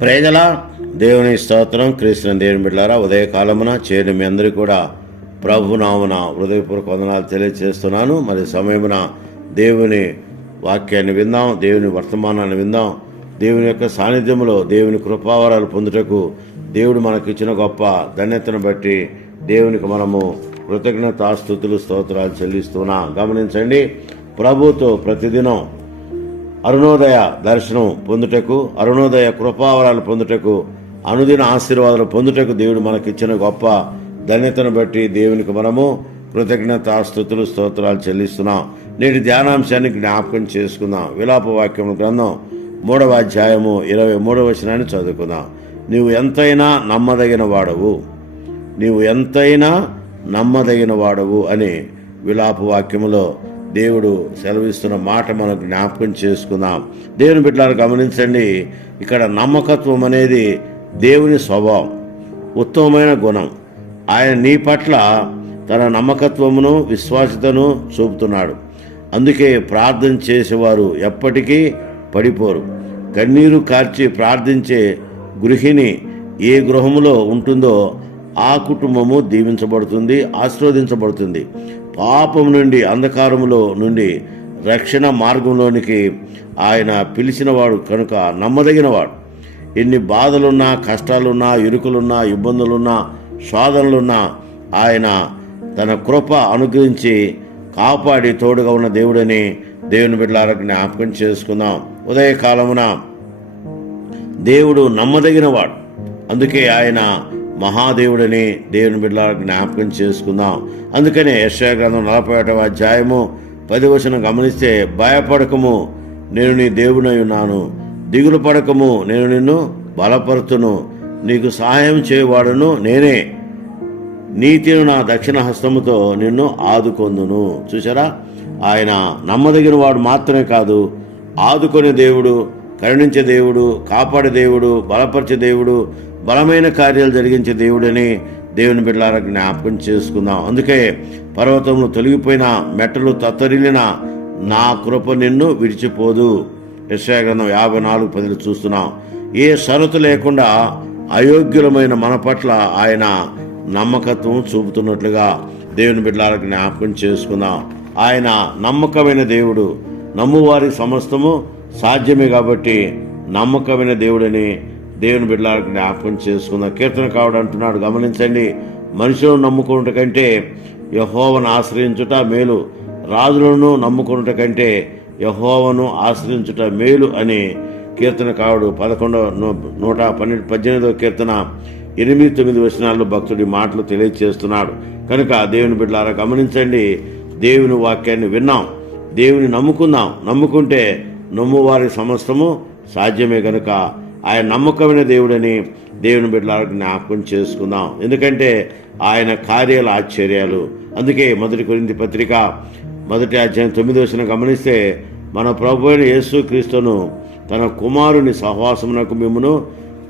ప్రేజల దేవుని స్తోత్రం. క్రీస్తుని దేవుని బిడ్డలారా, ఉదయకాలమున చేరిన మీ అందరికీ కూడా ప్రభునామున హృదయపూర్వక వందనాలు తెలియజేస్తున్నాను. మరి సమయమున దేవుని వాక్యాన్ని విందాం, దేవుని వర్తమానాన్ని విందాం. దేవుని యొక్క సాన్నిధ్యంలో దేవుని కృపావరాలు పొందుటకు దేవుడు మనకిచ్చిన గొప్ప ధన్యతను బట్టి దేవునికి మనము కృతజ్ఞతాస్తుతులు స్తోత్రాలు చెల్లిస్తున్నాం. గమనించండి, ప్రభుతో ప్రతిదినం అరుణోదయ దర్శనం పొందుటకు, అరుణోదయ కృపావరాలు పొందుటకు, అనుదిన ఆశీర్వాదాలు పొందుటకు దేవుడు మనకిచ్చిన గొప్ప ధన్యతను బట్టి దేవునికి మనము కృతజ్ఞతాస్తుతులు స్తోత్రాలు చెల్లిస్తున్నాం. నేటి ధ్యానాంశాన్ని జ్ఞాపకం చేసుకుందాం. విలాప వాక్యం గ్రంథం 3వ అధ్యాయము 23వ వచనాన్ని చదువుకుందాం. నీవు ఎంతైనా నమ్మదగిన వాడవు, నీవు ఎంతైనా నమ్మదగిన వాడవు అని విలాప వాక్యములో దేవుడు సెలవిస్తున్న మాట మనం జ్ఞాపకం చేసుకుందాం. దేవుని బిడ్డలారా గమనించండి, ఇక్కడ నమ్మకత్వం అనేది దేవుని స్వభావం, ఉత్తమమైన గుణం. ఆయన నీ పట్ల తన నమ్మకత్వమును విశ్వాసతను చూపుతున్నాడు. అందుకే ప్రార్థన చేసేవారు ఎప్పటికీ పడిపోరు. కన్నీరు కార్చి ప్రార్థించే గృహిణి ఏ గృహములో ఉంటుందో ఆ కుటుంబము దీవించబడుతుంది, ఆశీర్వదించబడుతుంది. పాపం నుండి, అంధకారములో నుండి రక్షణ మార్గంలోనికి ఆయన పిలిచినవాడు కనుక నమ్మదగినవాడు. ఎన్ని బాధలున్నా, కష్టాలున్నా, ఇరుకులున్నా, ఇబ్బందులున్నా, శోధనలున్నా ఆయన తన కృప అనుగ్రహించి కాపాడి తోడుగా ఉన్న దేవుడని దేవుని బిడ్డలారా జ్ఞాపకం చేసుకుందాం. ఉదయకాలమున దేవుడు నమ్మదగినవాడు, అందుకే ఆయన మహాదేవుడని దేవుని బిడ్డలారా జ్ఞాపకం చేసుకుందాం. అందుకనే యెషయా గ్రంథం 41వ అధ్యాయము 10వ వచనం గమనిస్తే, భయపడకము, నేను నీ దేవుడై ఉన్నాను, దిగులు పడకము, నేను నిన్ను బలపరుతును, నీకు సహాయం చేయవాడును నేనే, నీతిని నా దక్షిణ హస్తముతో నిన్ను ఆదుకొందును. చూసారా, ఆయన నమ్మదగిన వాడు మాత్రమే కాదు, ఆదుకునే దేవుడు, కరుణించే దేవుడు, కాపాడే దేవుడు, బలపరిచే దేవుడు, బలమైన కార్యాలు జరిగించే దేవుడని దేవుని బిడ్డలారా జ్ఞాపకం చేసుకుందాం. అందుకే పర్వతములు తొలగిపోయిన, మెట్టలు తత్తరిల్లిన నా కృప నిన్ను విడిచిపోదు. యెషయా గ్రంథం 54:10 చూస్తున్నాం. ఏ షరతు లేకుండా అయోగ్యులమైన మన పట్ల ఆయన నమ్మకత్వం చూపుతున్నట్లుగా దేవుని బిడ్డలారా జ్ఞాపకం చేసుకుందాం. ఆయన నమ్మకమైన దేవుడు, నమ్మువారి సమస్తము సాధ్యమే కాబట్టి నమ్మకమైన దేవుడని దేవుని బిడ్డలారా జ్ఞాపకం చేసుకుందాం. కీర్తనకారుడు అంటున్నాడు, గమనించండి, మనుషులను నమ్ముకున్నట కంటే యెహోవాను ఆశ్రయించుట మేలు, రాజులను నమ్ముకున్నట కంటే యెహోవాను ఆశ్రయించుట మేలు అని కీర్తనకారుడు 118వ కీర్తన 8-9 వచనాల్లో భక్తుడి మాటలు తెలియజేస్తున్నాడు. కనుక దేవుని బిడ్డలారా గమనించండి, దేవుని వాక్యాన్ని విన్నాం, దేవుని నమ్ముకుందాం. నమ్ముకుంటే నమ్మువారి సమస్తము సాధ్యమే. కనుక ఆయన నమ్మకమైన దేవుడని దేవుని బిడ్డలారా జ్ఞాపకం చేసుకుందాం. ఎందుకంటే ఆయన కార్యాలు ఆశ్చర్యాలు. అందుకే 1 కొరింథీ పత్రిక 1వ అధ్యాయం 9వ వచనం గమనిస్తే, మన ప్రభు అయిన యేసు క్రీస్తును తన కుమారుని సహవాసమునకు మిమ్మును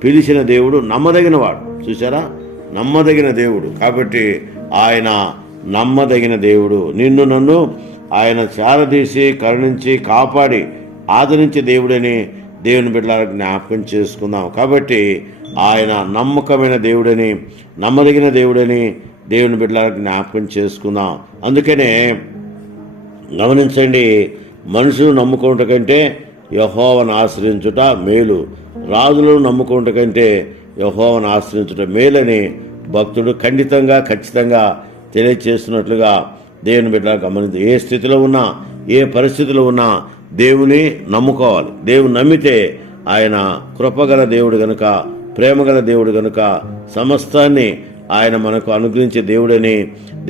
పిలిచిన దేవుడు నమ్మదగినవాడు. చూసారా, నమ్మదగిన దేవుడు. కాబట్టి ఆయన నమ్మదగిన దేవుడు. నిన్ను నన్ను ఆయన చారదీసి కరుణించి కాపాడి ఆదరించే దేవుడని దేవుని బిడ్డలారా జ్ఞాపకం చేసుకుందాం. కాబట్టి ఆయన నమ్మకమైన దేవుడని, నమ్మదగిన దేవుడని దేవుని బిడ్డలారా జ్ఞాపకం చేసుకుందాం. అందుకనే గమనించండి, మనుషులు నమ్ముకోవటం కంటే యెహోవాను ఆశ్రయించుట మేలు, రాజులను నమ్ముకోవటం కంటే యెహోవాను ఆశ్రయించుట మేలని భక్తుడు ఖచ్చితంగా తెలియచేస్తున్నట్లుగా దేవుని బిడ్డలారా గమనించి, ఏ స్థితిలో ఉన్నా, ఏ పరిస్థితిలో ఉన్నా దేవుని నమ్ముకోవాలి. దేవుని నమ్మితే ఆయన కృపగల దేవుడు గనుక, ప్రేమగల దేవుడు గనుక సమస్తాన్ని ఆయన మనకు అనుగ్రహించే దేవుడని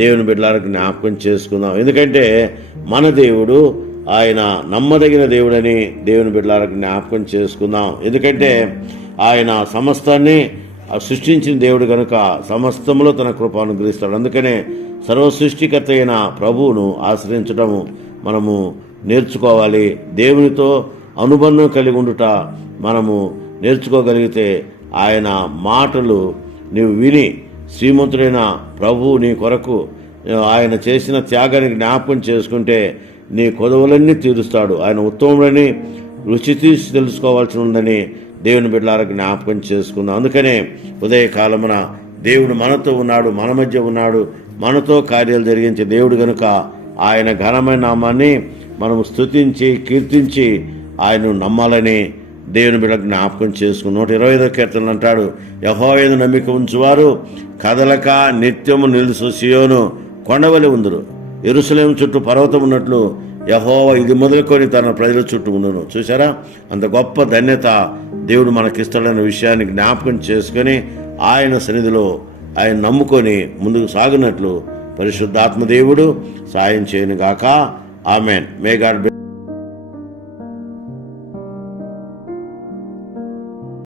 దేవుని బిడ్డలారా జ్ఞాపకం చేసుకుందాం. ఎందుకంటే మన దేవుడు ఆయన నమ్మదగిన దేవుడని దేవుని బిడ్డలారా జ్ఞాపకం చేసుకుందాం. ఎందుకంటే ఆయన సమస్తాన్ని సృష్టించిన దేవుడు కనుక సమస్తములో తన కృప అనుగ్రహిస్తాడు. అందుకనే సర్వ సృష్టికర్త అయిన ప్రభువును ఆశ్రయించడము మనము నేర్చుకోవాలి. దేవునితో అనుబంధం కలిగి ఉండుట మనము నేర్చుకోగలిగితే ఆయన మాటలు నీవు విని శ్రీమంతుడైన ప్రభువు నీ కొరకు ఆయన చేసిన త్యాగాన్ని జ్ఞాపకం చేసుకుంటే నీ కొదవులన్నీ తీరుస్తాడు. ఆయన ఉత్తముడని రుచి తీసి తెలుసుకోవాల్సి ఉందని దేవుని బిడ్డలారా జ్ఞాపకం చేసుకుందాం. అందుకనే ఉదయకాలమున దేవుడు మనతో ఉన్నాడు, మన మధ్య ఉన్నాడు, మనతో కార్యాలు జరిగించే దేవుడు గనుక ఆయన ఘనమైన నామాన్ని మనము స్తుతించి కీర్తించి ఆయనను నమ్మాలని దేవుని బిడ్డ జ్ఞాపకం చేసుకుని 125వ కీర్తనలు అంటాడు, యెహోవా యందు నమ్మిక ఉంచువారు కదలక నిత్యము నిలుసు సియోను కొండవలి ఉందురు. యెరూషలేము చుట్టూ పర్వతం ఉన్నట్లు యెహోవా ఇది మొదలుకొని తన ప్రజల చుట్టూ ఉండును. చూసారా, అంత గొప్ప ధన్యత దేవుడు మనకిస్తాడన్న విషయాన్ని జ్ఞాపకం చేసుకొని ఆయన సన్నిధిలో ఆయన నమ్ముకొని ముందుకు సాగినట్లు పరిశుద్ధాత్మ దేవుడు సాయం చేయను గాక. ఆమెన్. May God